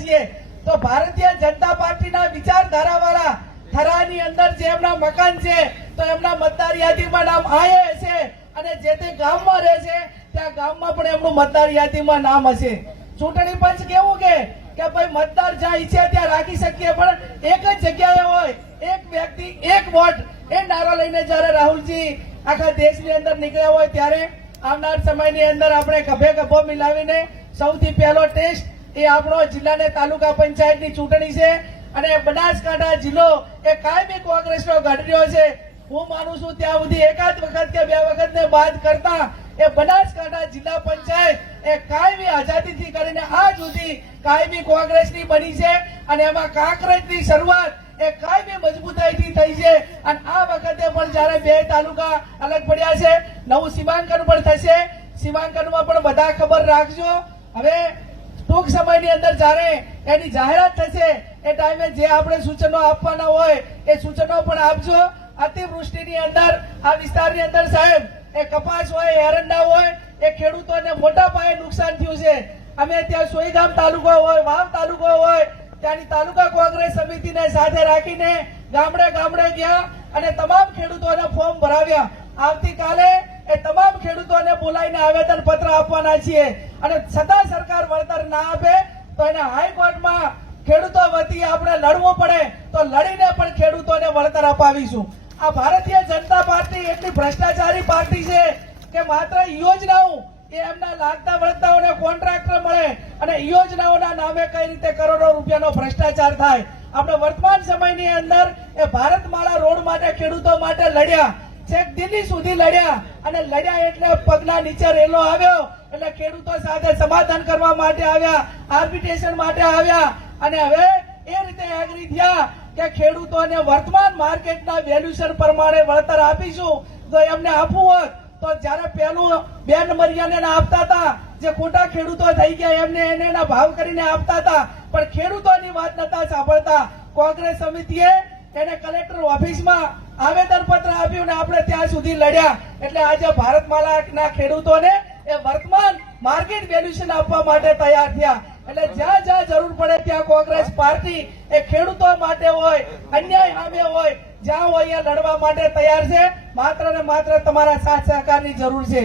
છીએ. તો ભારતીય જનતા પાર્ટીના વિચારધારા વાળા થરાની અંદર જે એમના મકાન છે, તો એમના મતદાર યાદીમાં નામ આવે છે અને જે તે ગામમાં રહે છે, ત્યાં ગામમાં પણ એમનું મતદાર યાદીમાં નામ હશે. ચૂંટણી પંચ કેવું કે કે ભાઈ મતદાર જ્યાં ઈચ્છે ત્યાં રાખી શકીએ, પણ એક જ જગ્યાએ હોય, એક વ્યક્તિ, એક વોટ એ નારો લઈને જ્યારે રાહુલજી આખા દેશની અંદર નીકળ્યા હોય ત્યારે આવનાર સમયની અંદર આપણે ખભે ખભો મિલાવીને સૌથી પહેલો ટેસ્ટ એ આપણો જિલ્લાને તાલુકા પંચાયતની ચૂંટણી છે અને બનાસકાંઠા જિલ્લો એ કાયમી કોંગ્રેસનો રહ્યો છે. હું માનું છું ત્યાં સુધી એકાદ વખત કે બે વખત ને બાદ કરતા એ બનાસકાંઠા જિલ્લા પંચાયત એ કાયમી આઝાદીથી કરીને આજ સુધી કાયમી કોંગ્રેસની બની છે અને એમાં કાંકરેજની શરૂઆત એ કાયમી મજબૂતાઈથી થઈ છે. અને આ વખતે પણ જ્યારે બે તાલુકા અલગ પડ્યા છે, નવું સીમાંકન પણ થશે. સીમાંકનમાં પણ બધા ખબર રાખજો. હવે ટૂંક સમયની અંદર જ્યારે એની જાહેરાત થશે, એ ટાઈમે જે આપણે સૂચનો આપવાના હોય, એ સૂચનો પણ આપજો. અતિવૃષ્ટિની અંદર, આ વિસ્તારની અંદર સાહેબ, એ કપાસ હોય એરંડા હોય, એ ખેડૂતોને મોટા પાયે નુકસાન થયું છે. અમે ત્યાં સોઈગામ તાલુકો હોય, વાવ તાલુકો હોય, ત્યાંની તાલુકા કોંગ્રેસ સમિતિને સાથે રાખીને ગામડે ગામડે ગયા અને તમામ ખેડૂતોને ફોર્મ ભરાવ્યા. આવતીકાલે એ તમામ ખેડૂતોને બોલાવીને આવેદન પત્ર આપવાના છીએ. અને છતાં સરકાર વળતર ના આપે, તો એને હાઈકોર્ટમાં ખેડૂતો વતી આપણે લડવું પડે, તો લડીને પણ ખેડૂતોને વળતર અપાવીશું. આ ભારતીય જનતા પાર્ટી એટલી ભ્રષ્ટાચારી પાર્ટી છે કે માત્ર યોજનાઓ એ એમના લાગતા વળતાઓને કોન્ટ્રાક્ટર મળે અને યોજનાઓના નામે કઈ રીતે કરોડો રૂપિયાનો ભ્રષ્ટાચાર થાય. આપણે વર્તમાન સમયની અંદર એ ભારતમાળા રોડ માટે ખેડૂતો માટે લડ્યા. છેક દિલ્હી સુધી લડ્યા અને લડ્યા એટલે પગલા નીચે રેલો આવ્યો એટલે ખેડૂતો સાથે સમાધાન કરવા માટે આવ્યા આર્બિટ્રેશન માટે આવ્યા અને હવે એ રીતે એગ્રી થયા કે ખેડૂતોને વર્તમાન માર્કેટના વેલ્યુશન પ્રમાણે વળતર આપીશું. તો એમને આપવું હોત તો જ્યારે પહેલું બે નંબરિયાને આપતા હતા, જે ખોટા ખેડૂતો થઈ ગયા એમને એને એના ભાવ કરીને આપતા હતા. પણ ખેડૂતોની વાત નતા સાંભળતા. કોંગ્રેસ સમિતિએ એને કલેક્ટર ઓફિસમાં આવેદન પત્ર આપ્યું ને આપણે ત્યાં સુધી લડ્યા. એટલે આજે ભારતમાલાના ખેડૂતોને એ વર્તમાન માર્કેટ વેલ્યુશન આપવા માટે તૈયાર થયા. એટલે જ્યાં જ્યાં જરૂર પડે ત્યાં કોંગ્રેસ પાર્ટી એ ખેડૂતો માટે હોય, અન્યાય સામે હોય, જ્યાં હોય લડવા માટે તૈયાર છે. માત્ર ને માત્ર તમારા સાથ સહકારની જરૂર છે.